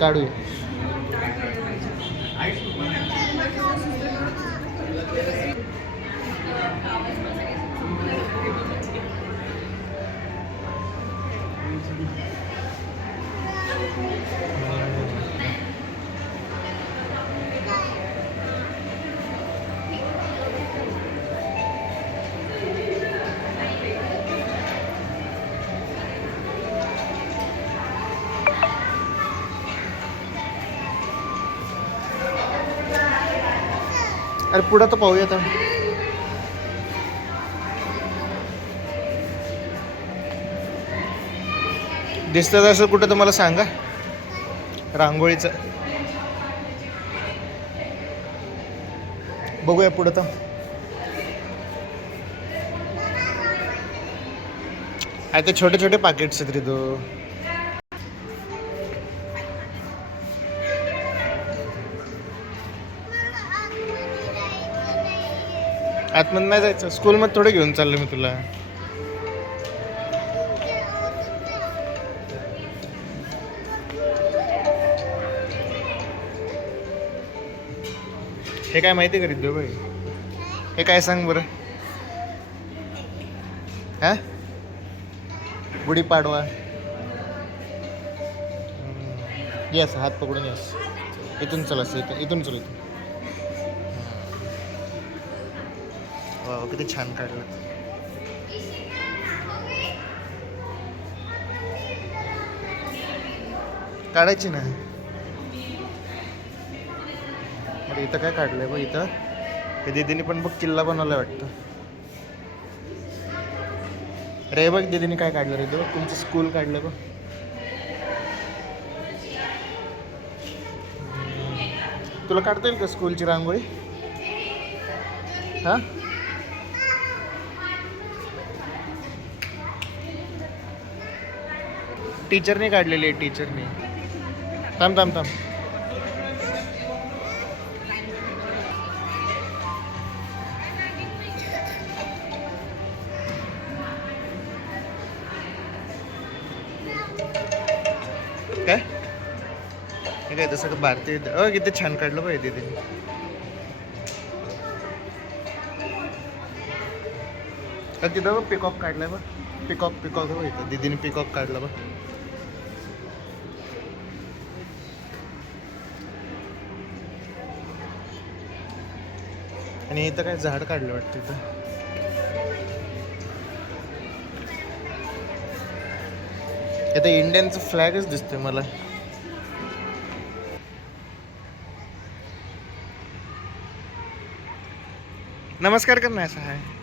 काढूया. अरे पुढं तर पाहूया आता. दिसतं असं कुठं तर मला सांगा. रांगोळीचं बघूया पुढं तर. आहे ते छोटे छोटे पॅकेट्स आहेत रे तो. आतमध्ये नाही जायचं. स्कूलमध्ये थोडं घेऊन चाललो मी तुला. हे काय माहिती करीत दो भाई. हे काय सांग बरं. हा गुढीपाडवा. येस हात पकडून येस. इथून चल असं इथून इथून चल इथून. वा किती छान काढलं. काढायची ना. अरे इथं काय काढलंय बघ. इथं हे दीदीने पण बघ किल्ला बनवलाय वाटतं. रे बघ दीदीने काय काढलं रे. तो तुमचं स्कूल काढलं बघ. तुला काढता येईल का स्कूलची रांगोळी. हा टीचरने काढलेली आहे. टीचरने. थांब थांब थांब. काय हे काय तसं भारतीय. किती छान काढलं पाहिजे तिथे. तिथं बघ पिकॉक काढलाय बघ. पिकॉक पिकॉक बघ इथं दीदीने पिकॉक काढला बघ. आणि इथं काय झाड काढलं वाटतं. इथं इथं इंडियनचं फ्लॅगच दिसतोय मला. नमस्कार करना ऐसा है.